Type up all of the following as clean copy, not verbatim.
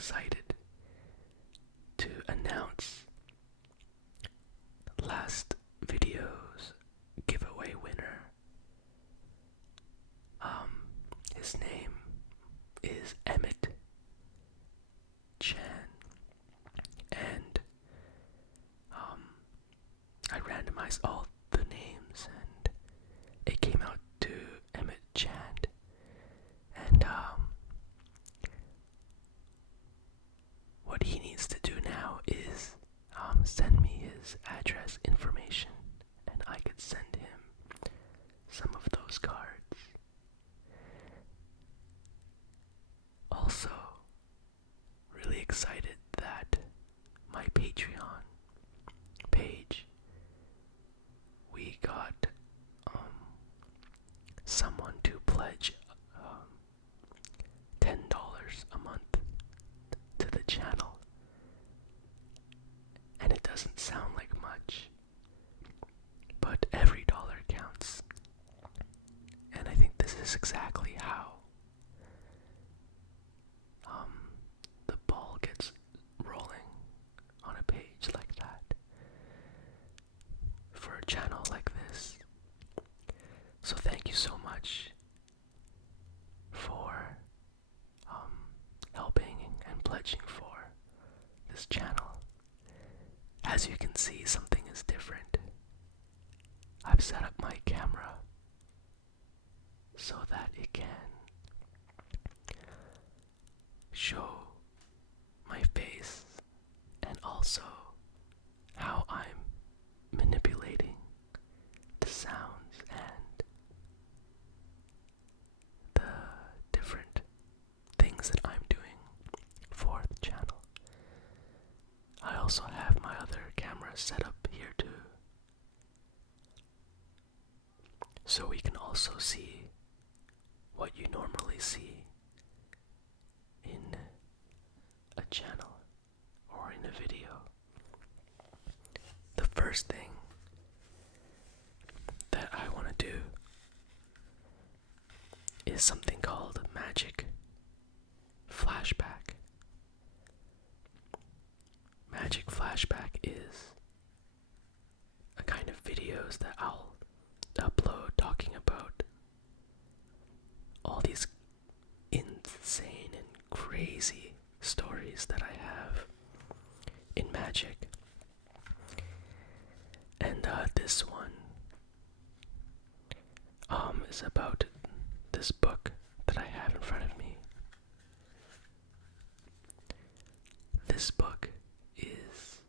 excited to announce last video's giveaway winner. His name is Emmett Chan, and I randomized all the names, and it came out to Emmett Chan. And what he needs to do now is send me his address information, and I could send him some of those cards. Also, really excited that my Patreon page, we got someone to pledge $10 a month to the channel. And it doesn't sound like much, but every dollar counts. And I think this is exactly how the ball gets rolling on a page like that for a channel like this. So thank you so much for helping and pledging for this channel. As you can see, something is different. I've set up my camera so that it can show my face and also how I'm manipulating the sounds and the different things that I'm doing for the channel. I also have my other camera set up here too, so we can also see what you normally see in a channel or in a video. The first thing that I want to do is something called Magic Flashback. Magic Flashback is a kind of videos that I'll upload talking about all these insane and crazy stories that I have in Magic. And this one is about this book that I have in front of me. This book is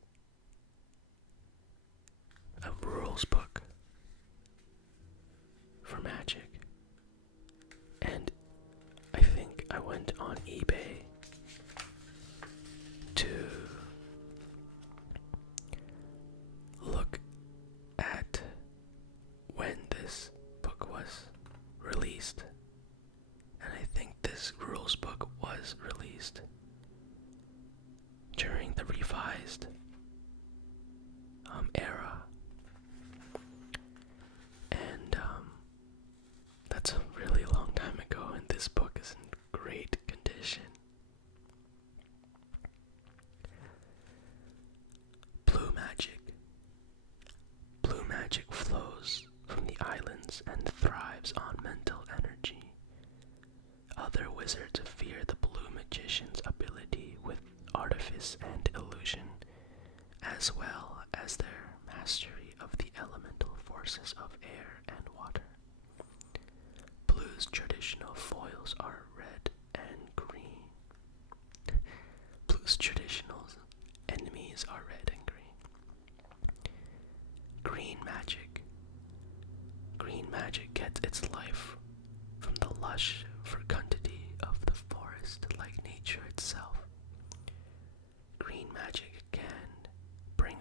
a rules book for Magic, and I think I went on eBay to look at when this book was released, and I think this rules book was released during the revised era, and that's a really long time ago, and this book is in great condition. Blue magic flows from the islands and thrives on mental energy. Other wizards fear the blue magician's ability with artifice and illusion, as well as their mastery of the elemental forces of air and water. Blue's traditional foils are red and green. Blue's traditional enemies are red and green. Green magic. Green magic gets its life from the lush fecundity of the forest, like nature itself. Green magic can bring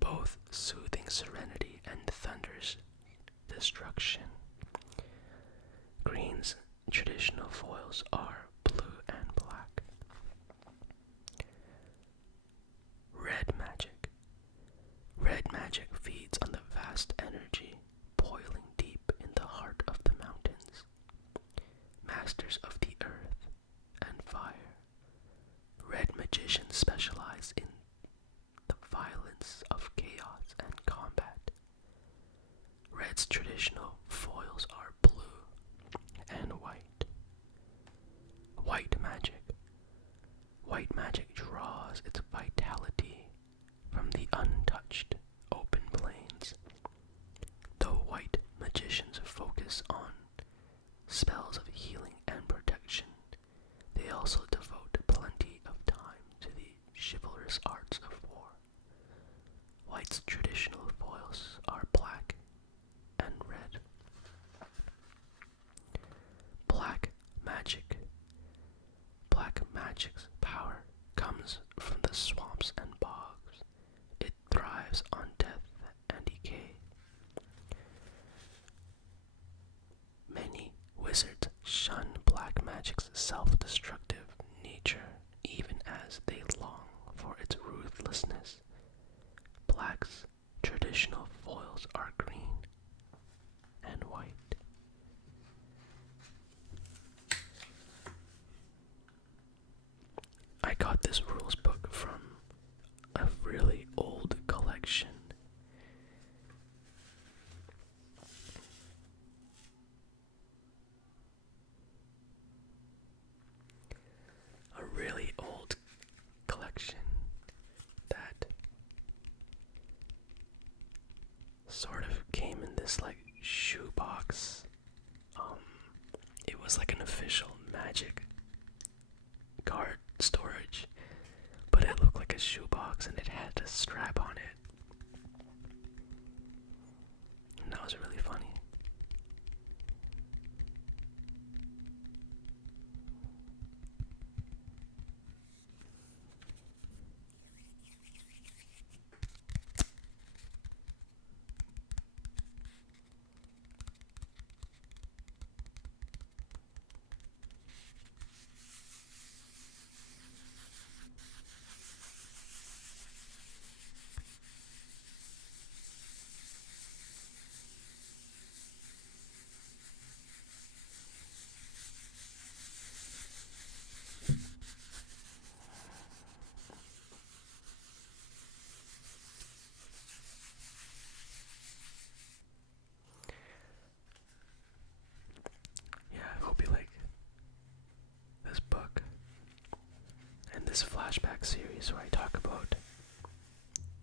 both soothing serenity and thunderous destruction. Green's traditional foils are blue and black. Red magic. Red magic feeds on the vast energy boiling deep in the heart of the mountains. Masters of the earth and fire. Red magicians specialize in the violence of chaos and combat. Red's traditional foils are blue and white. White magic. White magic draws its vitality from the untouched, open plains. Though white magicians focus on spells of healing and protection, they also devote plenty of time to the chivalrous arts of war. White's traditional foils are black and red. Black magic. Black magic's power comes from the swamps and bogs. It thrives on death and decay. Many wizards shun black magic's self-destructive nature, even as they long for its ruthlessness. Black's traditional foils are green and white. I got this rules book from a really old collection. A really old collection that sort of came in this like shoebox. It was like an official Magic card storage, but it looked like a shoebox and it had a strap on it. And that was really funny. I hope you like this book and this flashback series where I talk about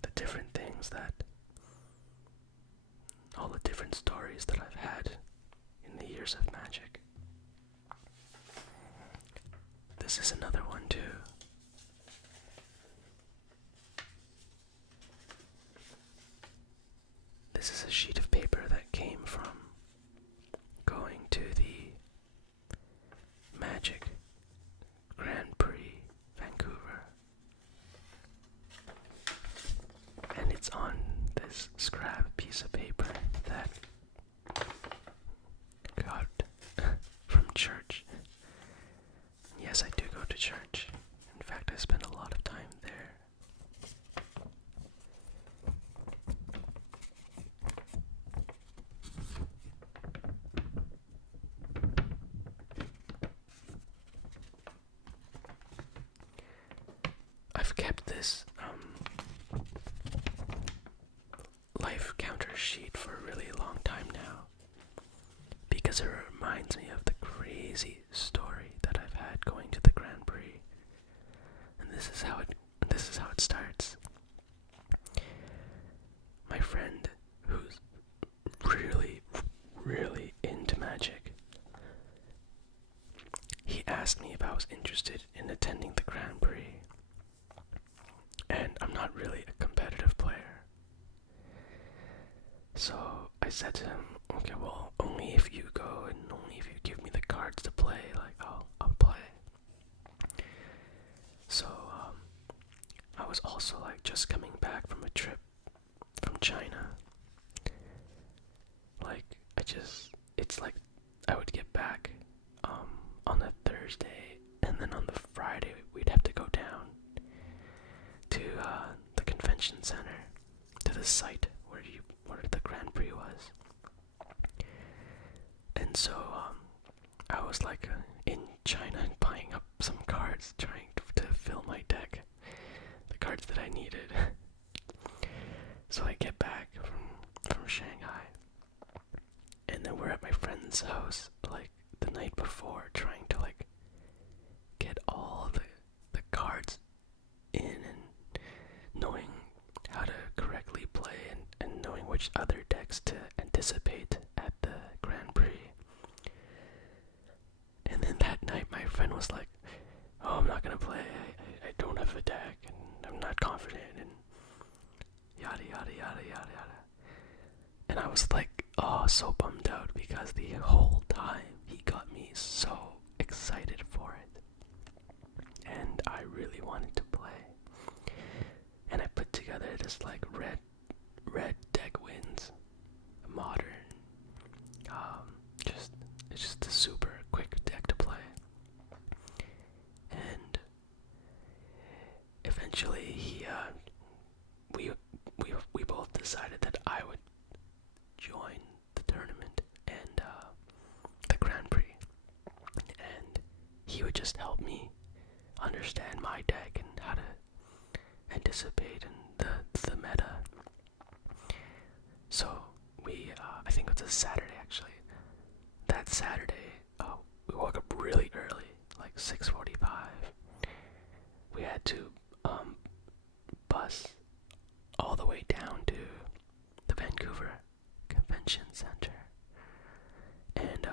the different things all the different stories that I've had in the years of Magic. This is another one too. This is a sheet of paper that came from going to the Magic Grand Prix Vancouver, and it's on this scrap piece of paper that got from church. Yes, I do go to church. In fact, I spend a lot of time there. I've kept this life counter sheet for a really long time now because it reminds me of the crazy story that I've had going to the Grand Prix. And this is how it starts. My friend, who's really, really into Magic, he asked me if I was interested in attending the Grand Prix. And I'm not really a competitive player. So I said to him, okay, well, only if you go and only if you give me the cards to play, like, I'll play. So, I was also, like, just coming back from a trip from China. Like, it's like, I would get back, on a Thursday, and then on the Friday, we'd have to go down to, the convention center, to the site where the Grand Prix was. And so, I was like in China buying up some cards, trying to fill my deck. friend's house like the night before, trying to like get all the cards in and knowing how to correctly play and knowing which other decks to anticipate at the Grand Prix. And then that night my friend was like, oh, I'm not gonna play, I don't have a deck and I'm not confident and yada yada yada yada yada. And I was like, oh, so bummed out because the whole time he got me so excited for it. And I really wanted to play. And I put together this like red deck wins, modern, it's just a super quick deck to play. And eventually we both decided that I would join the tournament and the Grand Prix, and he would just help me understand my deck and how to anticipate and the meta. So we, I think it was a Saturday actually. That Saturday, we woke up really early, like 6:45. We had to bus all the way down to the Vancouver Convention Center, and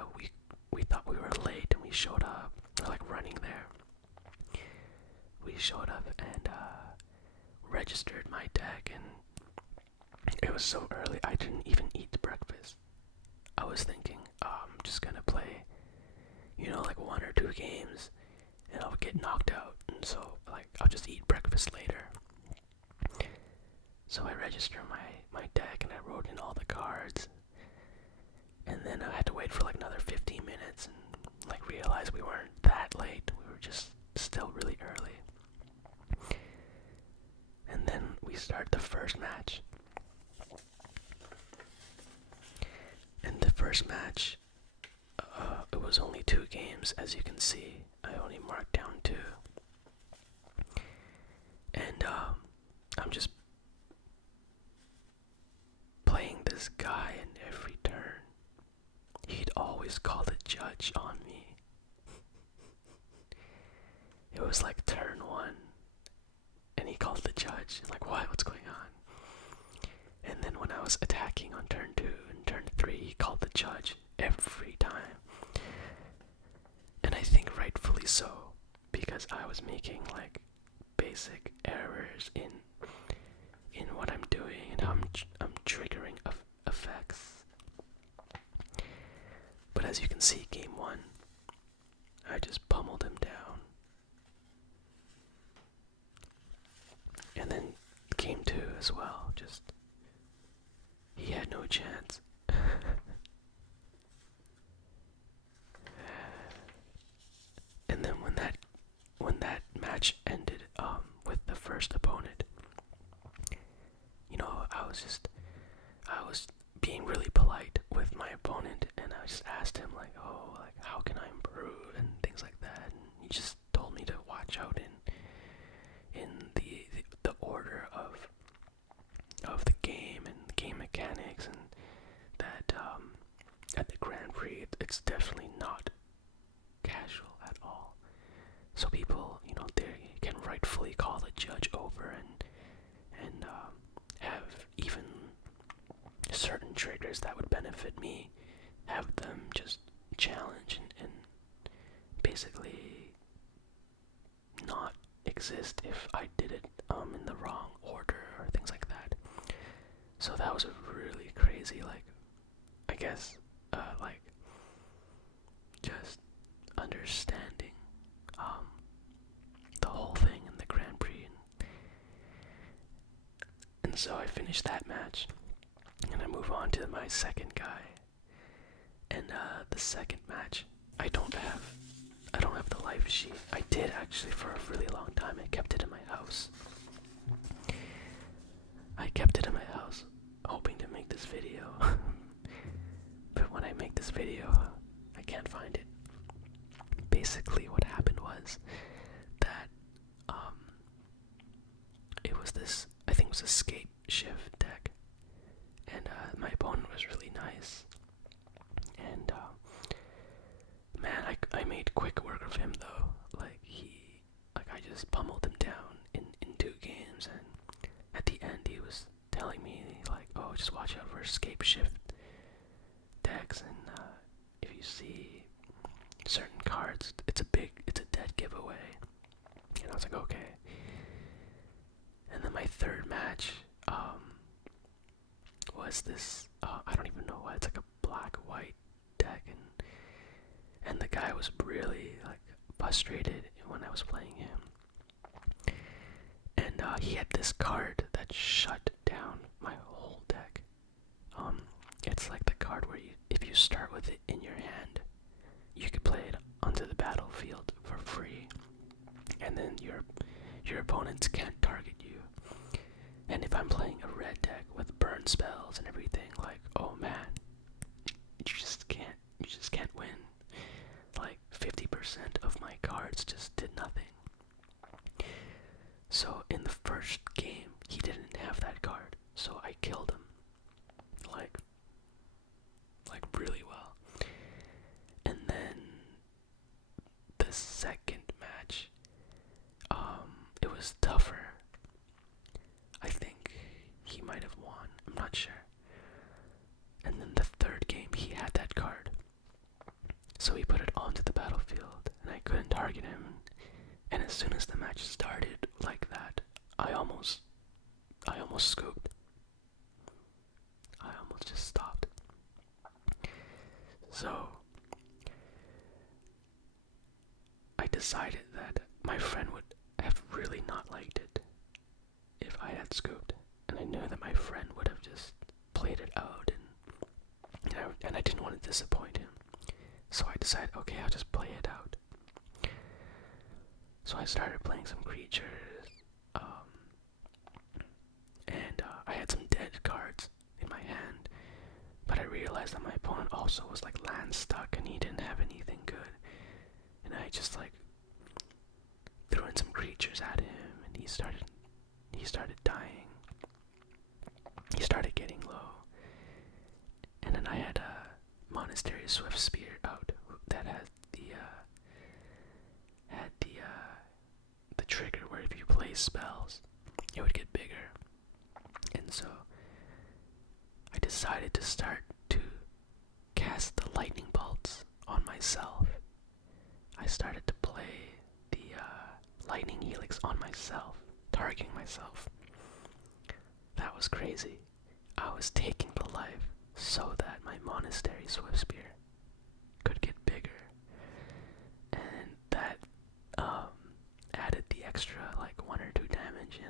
we thought we were late, and we showed up. We're like running there. We showed up and registered my deck, and it was so early I didn't even eat breakfast. I was thinking, I'm just gonna play, like 1 or 2 games, and I'll get knocked out, and so like I'll just eat breakfast later. So I registered my deck and I wrote in all the cards, and then I had to wait for like another 15 minutes and like realize we weren't that late. We were just still really early. And then we start the first match. And the first match, it was only 2 games, as you can see. I only marked down 2. And I'm just playing this guy, and every turn he'd always call the judge on me. It was like turn 1 and he called the judge. Like, what's going on? And then when I was attacking on turn 2 and turn 3, he called the judge every time. And I think rightfully so, because I was making like basic errors in what I'm doing and how I'm triggering effects. But as you can see, game 1, I just pummeled him down. And then game 2 as well, he had no chance. And then when that match ended with the first opponent, I was being really polite with my opponent, and I just asked him like, how can I improve and things like that, and he just told me to watch out in the order of the game and the game mechanics, and that at the Grand Prix it's definitely not casual at all. So people, they can rightfully call the judge over and have even certain triggers that would benefit me, have them just challenge and basically not exist if I did it in the wrong order or things like that. So that was a really crazy, I guess, just understanding the whole thing in the Grand Prix. And so I finished that match, and I move on to my second guy. And the second match, I don't have the life sheet. I did actually for a really long time. I kept it in my house. Hoping to make this video. But when I make this video, I can't find it. Basically what happened was that it was this, I think it was a scape shift deck, and my opponent was really nice, and quick work of him though. Like I just pummeled him down in 2 games, and at the end he was telling me like, oh, just watch out for escape shift decks, and if you see certain cards, it's a dead giveaway. And I was like, okay. And then my third match was this, I don't even know why, it's like a black-white deck, and the guy was really like frustrated when I was playing him. And he had this card that shut down my whole deck. It's like the card where if you start with it in your hand, you could play it onto the battlefield for free, and then your opponents can't target you. And if I'm playing a red deck with burn spells and everything, like, oh man, you just can't win. Like 50% of my cards just did nothing. So in the first game, he didn't have that card, so I killed him. Like really well. And then the second match, it was tougher. I think he might have won. I'm not sure. And then the third game, he had that card. So he put it onto the battlefield, and I couldn't target him. And as soon as the match started like that, I almost scooped. I almost just stopped. So I decided that my friend would have really not liked it if I had scooped, and I knew that my friend would have just played it out, and I didn't want to disappoint him. So I decided, okay, I'll just play it out. So I started playing some creatures, and I had some dead cards in my hand, but I realized that my opponent also was like land stuck, and he didn't have anything good, and I just like threw in some creatures at him, and he started dying. He started getting low, and then I had a Monastery Swift Spear out that had the trigger where if you play spells, it would get bigger. And so I decided to start to cast the lightning bolts on myself. I started to play the lightning helix on myself, targeting myself. That was crazy. I was taking the life so that my Monastery Swift Spear could get bigger, and that added the extra like 1 or 2 damage,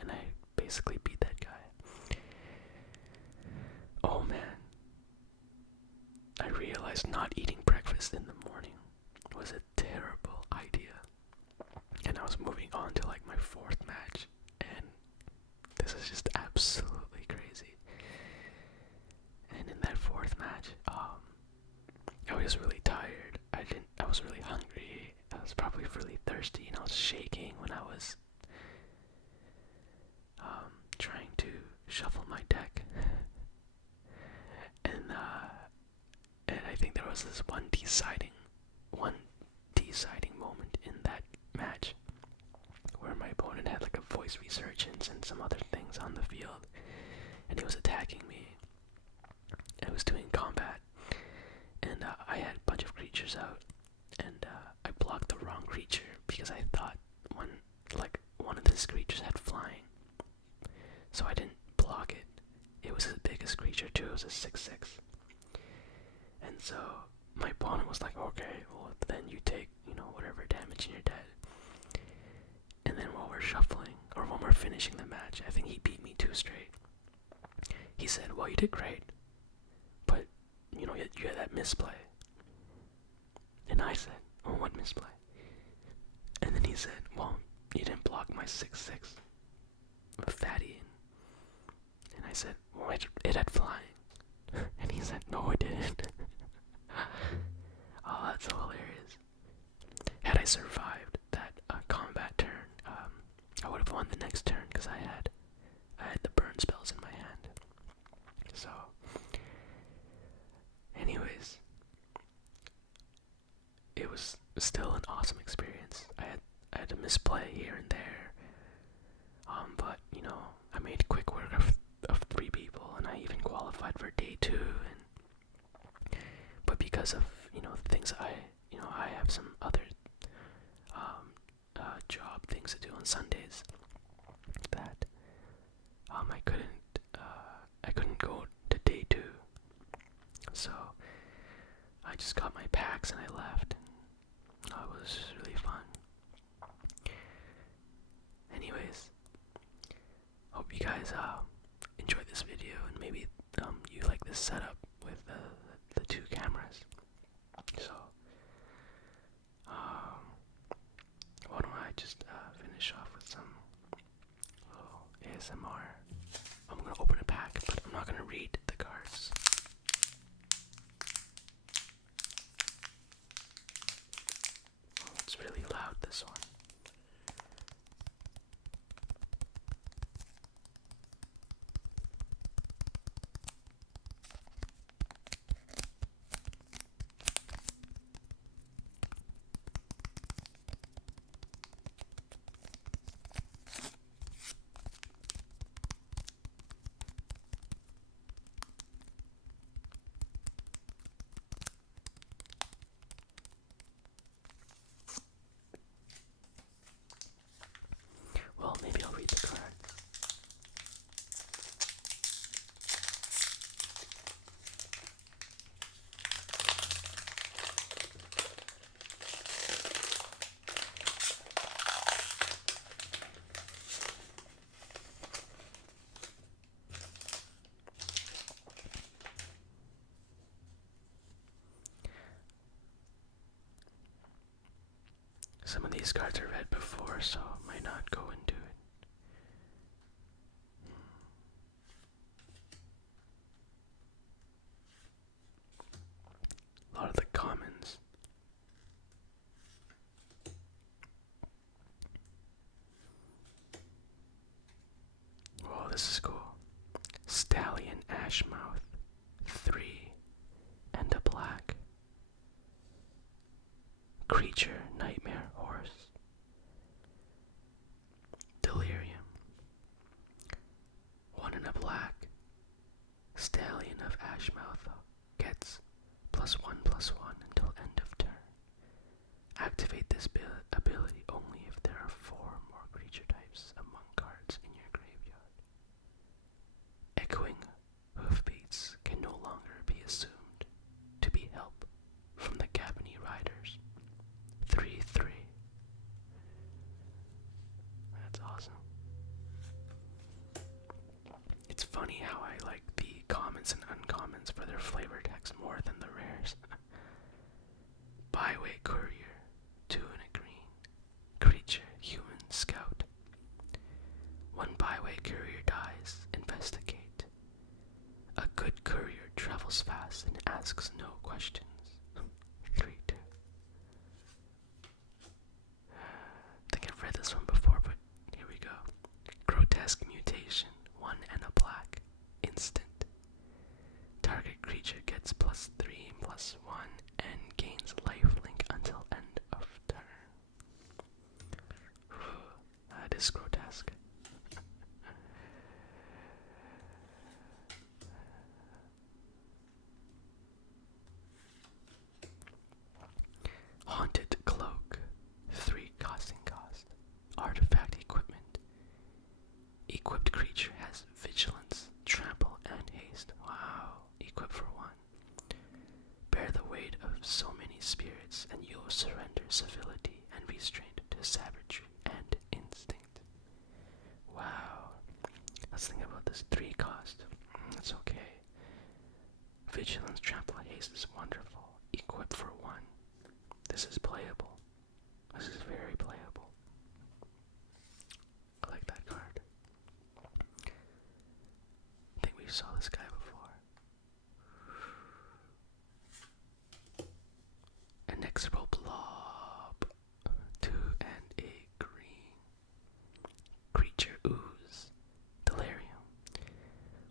and I basically beat that guy. Oh man, I realized not eating breakfast in the morning was a terrible idea, and I was moving on to like my 4th match, and this is just absolutely crazy. And in that 4th match, I was really tired. I was really hungry. I was probably really thirsty, and I was shaking when I was trying to shuffle my deck. And I think there was this one deciding moment in that match where my opponent had like a voice resurgence and some other things on the field, and he was attacking me. I was doing combat, and I had a bunch of creatures out, and I blocked the wrong creature because I thought one of these creatures had flying, so I didn't block it. It was his biggest creature too. It was a 6/6, and so my opponent was like, okay, well then you take whatever damage and you're dead. And then while we're shuffling, or when we're finishing the match, I think he beat me 2 straight. He said, well, you did great, but you had that misplay. And I said, well, what misplay? And then he said, well, you didn't block my 6/6 fatty. And I said, well, it had flying. And he said, no, it didn't. Oh, that's hilarious. Had I survived that combat turn, I would have won the next turn because I had the burn spells in my hand. So, anyways, it was was still an awesome experience. I had to misplay here and there, but you know, I made quick work of 3 people, and I even qualified for day 2. But because of things I have some other job things to do on Sundays that I couldn't go to day 2, so I just got my packs and I left. And it was really fun. Anyways, hope you guys enjoyed this video, and maybe you like this setup with the 2 cameras. So why don't I just finish off with some little ASMR. I'm gonna open a pack, but I'm not gonna read the cards. Oh, it's really loud, this one. Well, maybe I'll read the cards. Some of these cards are read before, so I might not go into it. A lot of the commons. Whoa, this is cool. Stallion Ashmouth, 3 and a black. Creature Nightmare Horse. Delirium, 1 and a black. Stallion of Ashmouth gets +1/+1 until end of turn. Activate this ability only if there are 4 or more creature types among cards in your graveyard. Echoing hoofbeats can no longer be assumed to be help from the Gabony Riders. 3/3. That's awesome. It's funny how I like the commons and uncommons for their flavor text more than the rares. Byway Courier, 2 and a green. Creature, Human Scout. 1 Byway Courier dies, investigate. A good courier travels fast and asks no questions. 3/2. I think I've read this one before, but here we go. Grotesque Mutation, 1 and a black. Instant. Target creature gets +3/+1 and gains lifelink until end of turn. That is grotesque. Haunted Cloak, 3 casting cost. Artifact equipment. Equipped creature has vigilance, trample, and haste. Wow, equipped for 1. Bear the weight of so many spirits, and you'll surrender civility and restraint to savagery and instinct. Wow. Let's think about this 3 cost. That's okay. Vigilance, trample, haste is wonderful. Equipped for 1. This is playable. This is very playable. I like that card. I think we saw this guy before. Inexorable Blob, 2 and a green. Creature Ooze, Delirium.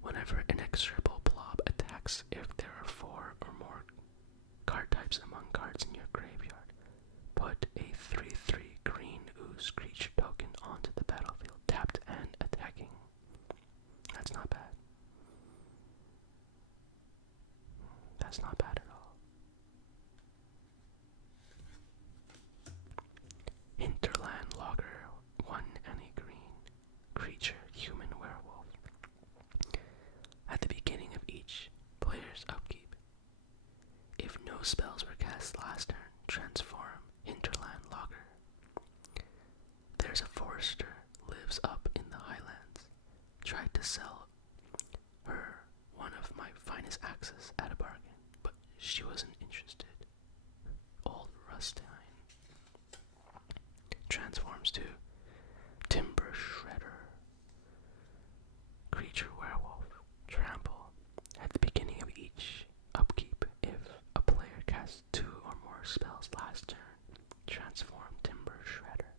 Whenever Inexorable Blob attacks, if there are 4 or more card types among cards in your graveyard, put That's not bad at all. Hinterland Logger, 1 and a green. Creature, human werewolf. At the beginning of each player's upkeep, if no spells were cast last turn, transform Hinterland Logger. There's a forester lives up in the highlands. Tried to sell her one of my finest axes at a bargain, but she wasn't interested. Old Rustine transforms to Timber Shredder. Creature werewolf. Trample. At the beginning of each upkeep, if a player casts 2 or more spells last turn, transform Timber Shredder.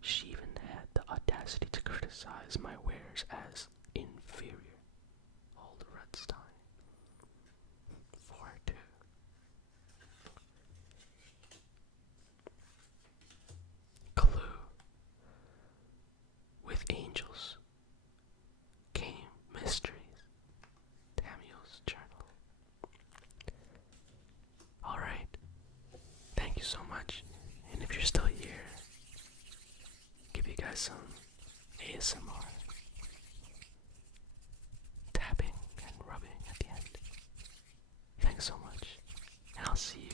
She even had the audacity to criticize my wares as inferior. Old Rustine. 4-2. Clue. With angels came mysteries. Daniel's journal. Alright. Thank you so much. And if you're still here, give you guys some ASMR. Tapping and rubbing at the end. Thanks so much. And I'll see you